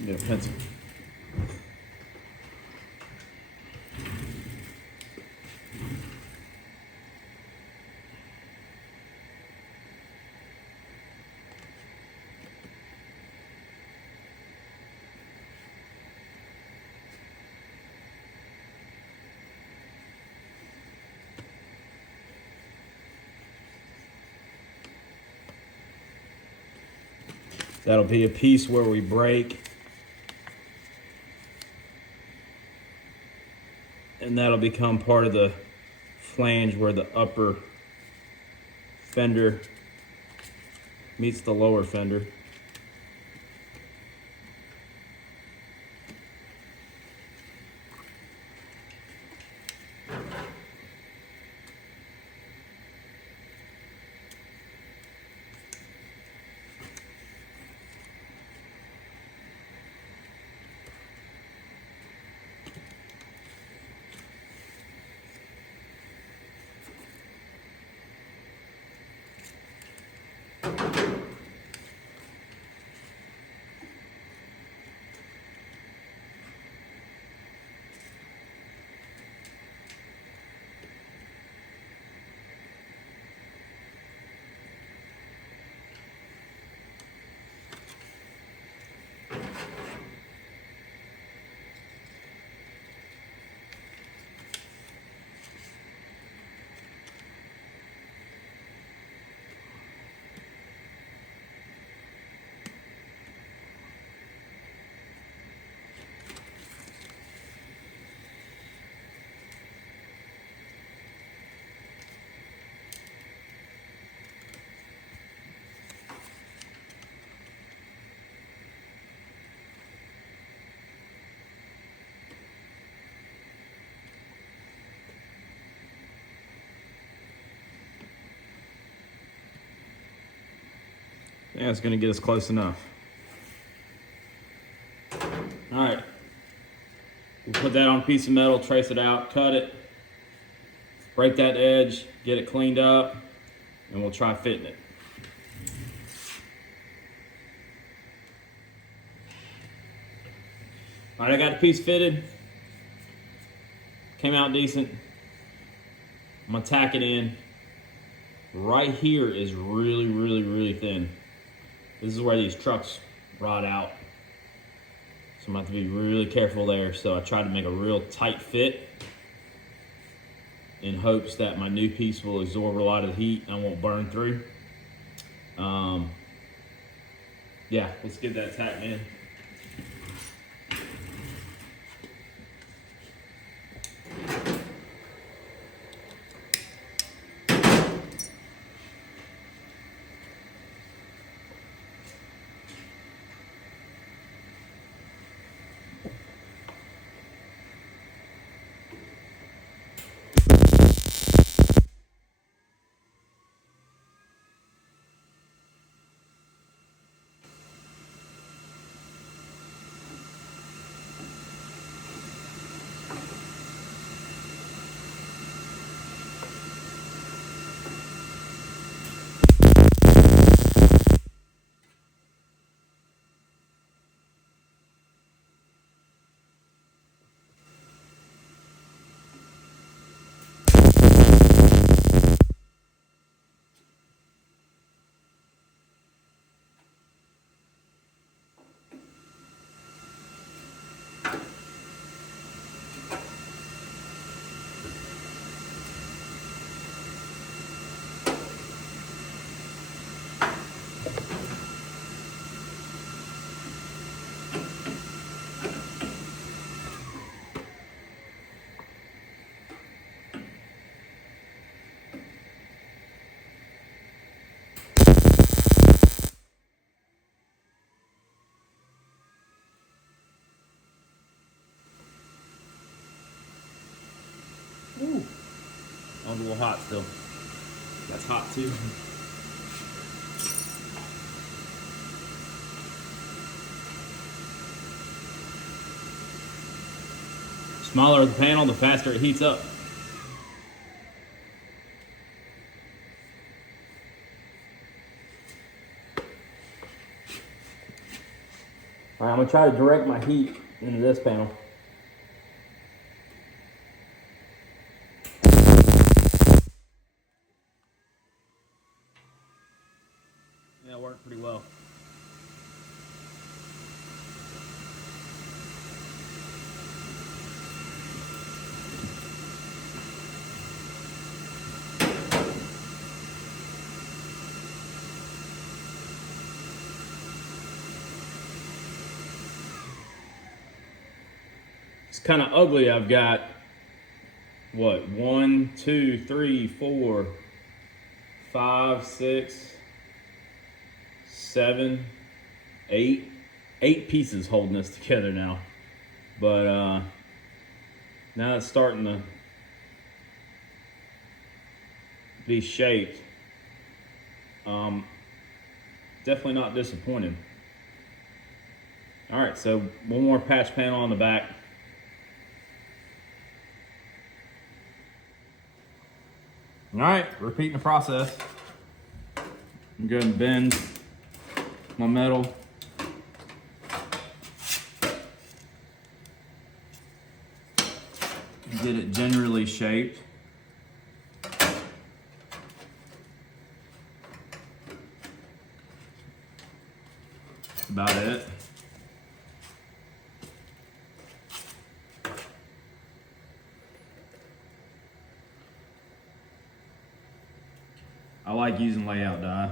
Get a pencil. That'll be a piece where we break. And that'll become part of the flange where the upper fender meets the lower fender. Yeah, it's gonna get us close enough. All right, we'll put that on a piece of metal, trace it out, cut it, break that edge, get it cleaned up, and we'll try fitting it. All right, I got the piece fitted. Came out decent. I'm gonna tack it in. Right here is really, really, really thin. This is where these trucks rot out. So I'm gonna have to be really careful there. So I try to make a real tight fit in hopes that my new piece will absorb a lot of the heat and I won't burn through. Yeah, let's get that tacked in. Ooh, that was a little hot still. That's hot too. Smaller the panel, the faster it heats up. All right, I'm gonna try to direct my heat into this panel. Yeah, it worked pretty well. It's kind of ugly. I've got what, 1, 2, 3, 4, 5, 6, 7, 8 pieces holding this together now. But now it's starting to be shaped. Definitely not disappointed. All right, so one more patch panel on the back. All right, repeating the process. I'm going to bend my metal. Get it generally shaped. That's about it. I like using layout die.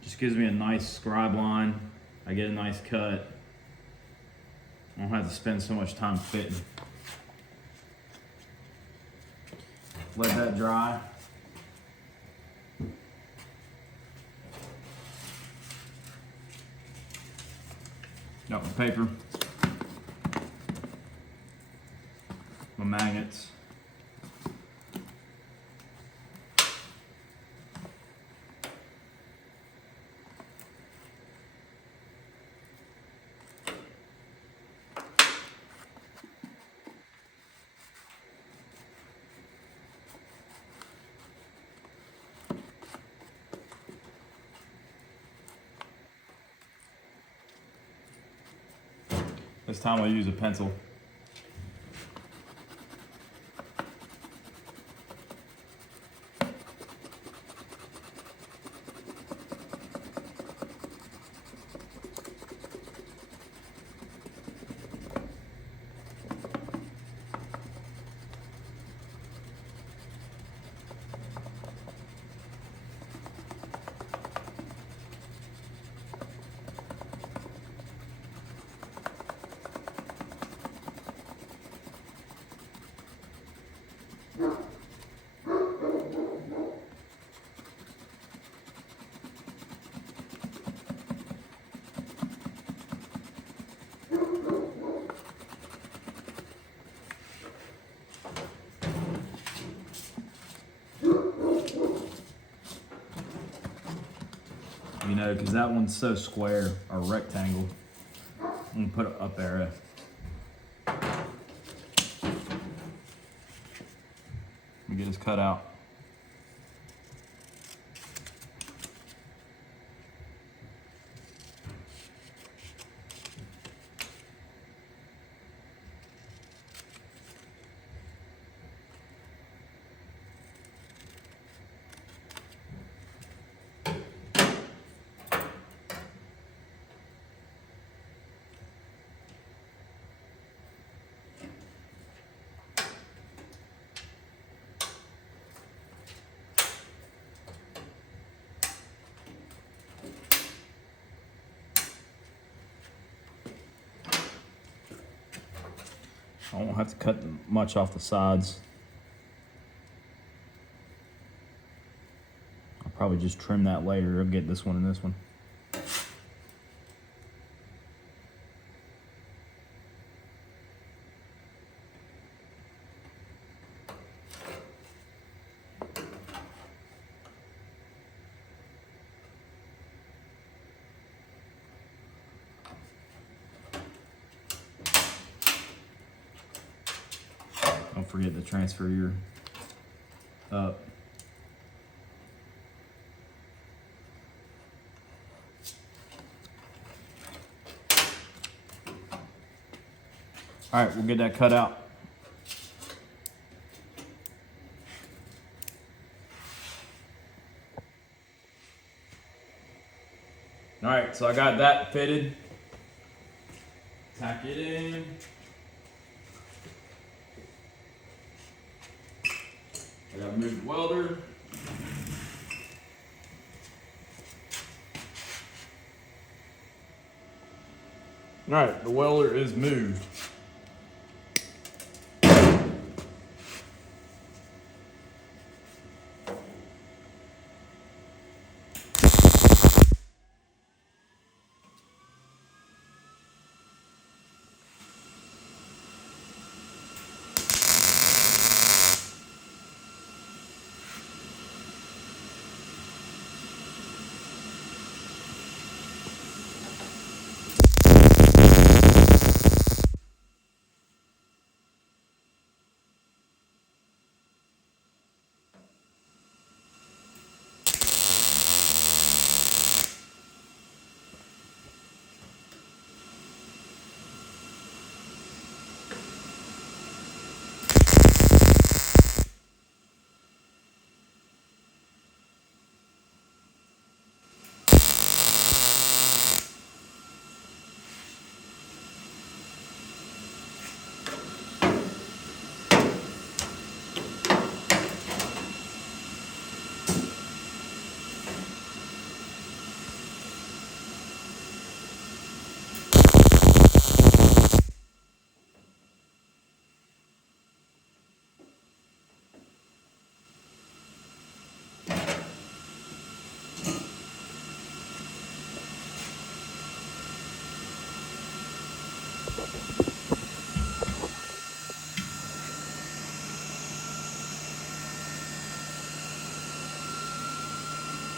Just gives me a nice scribe line. I get a nice cut. I don't have to spend so much time fitting. Let that dry. Got my paper, my magnets. This time I'll use a pencil. You know, because that one's so square or rectangle. I'm gonna put an up arrow. Let me get this cut out. I won't have to cut much off the sides. I'll probably just trim that later. I'll get this one and this one. Don't forget to transfer your up. All right, we'll get that cut out. All right, so I got that fitted. Tack it in. I gotta move the welder. All right, the welder is moved.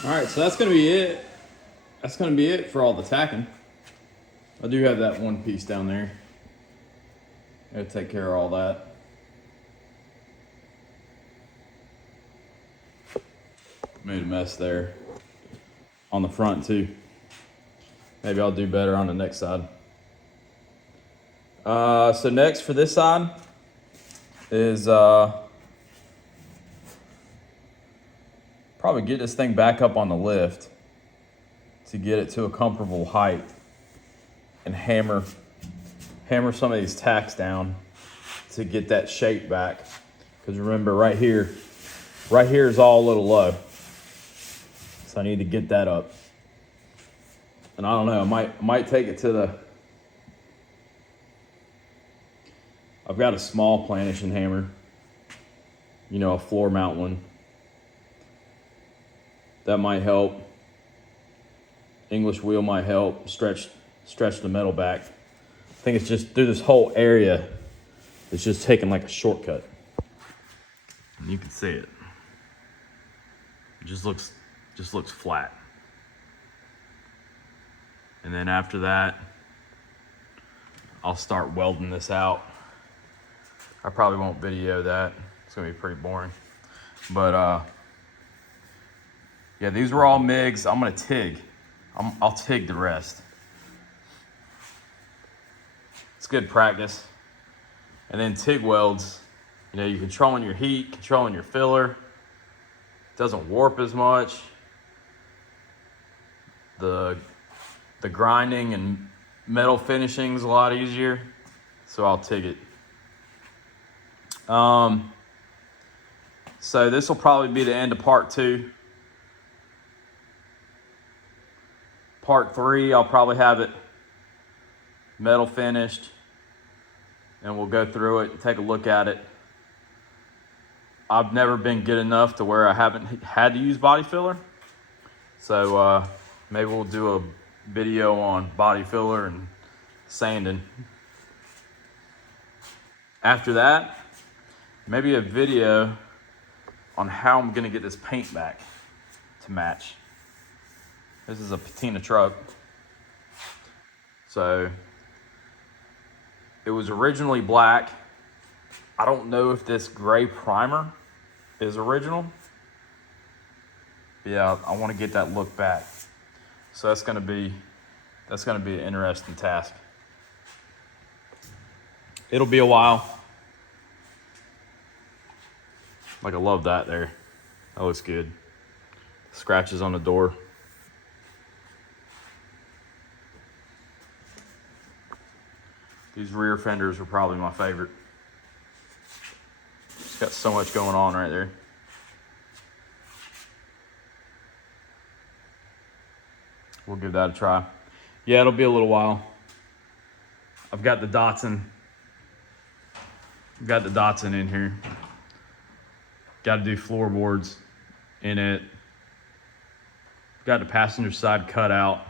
All right, so that's gonna be it. That's gonna be it for all the tacking. I do have that one piece down there. Gotta take care of all that. Made a mess there. On the front too. Maybe I'll do better on the next side. So next for this side is probably get this thing back up on the lift to get it to a comfortable height and hammer some of these tacks down to get that shape back. Because remember, right here is all a little low. So I need to get that up. And I don't know, I might take it to the, I've got a small planishing hammer, you know, a floor mount one. That might help. English wheel might help stretch the metal back. I think it's just through this whole area, it's just taking like a shortcut. And you can see it. It just looks flat. And then after that, I'll start welding this out. I probably won't video that. It's gonna be pretty boring. But yeah, these were all MIGs. I'm gonna TIG. I'll TIG the rest. It's good practice. And then TIG welds, you know, you're controlling your heat, controlling your filler. It doesn't warp as much. The grinding and metal finishing is a lot easier, so I'll TIG it. So this will probably be the end of part 2. Part 3, I'll probably have it metal finished, and we'll go through it and take a look at it. I've never been good enough to where I haven't had to use body filler, so maybe we'll do a video on body filler and sanding. After that, maybe a video on how I'm gonna get this paint back to match. This is a patina truck. So it was originally black. I don't know if this gray primer is original. But yeah, I want to get that look back. So that's gonna be an interesting task. It'll be a while. Like, I love that there. That looks good. Scratches on the door. These rear fenders are probably my favorite. It's got so much going on right there. We'll give that a try. Yeah, it'll be a little while. I've got the Datsun. I've got the Datsun in here. Got to do floorboards in it. Got the passenger side cut out.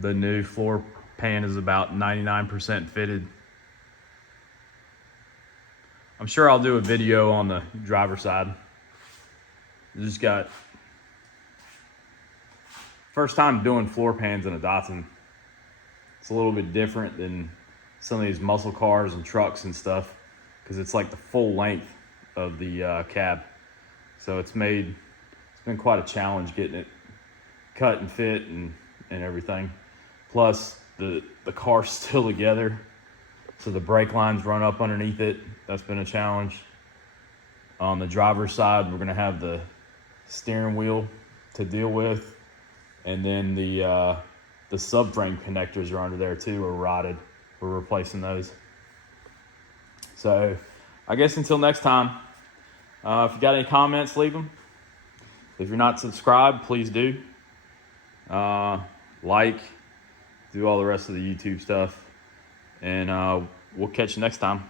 The new floor pan is about 99% fitted. I'm sure I'll do a video on the driver's side. Just got first time doing floor pans in a Datsun. It's a little bit different than some of these muscle cars and trucks and stuff, because it's like the full length of the cab. So it's been quite a challenge getting it cut and fit and everything. Plus the car's still together, so the brake lines run up underneath it. That's been a challenge. On the driver's side, we're gonna have the steering wheel to deal with, and then the subframe connectors are under there too, are rotted. We're replacing those. So I guess until next time, if you got any comments, leave them. If you're not subscribed, please do. Like, do all the rest of the YouTube stuff, and we'll catch you next time.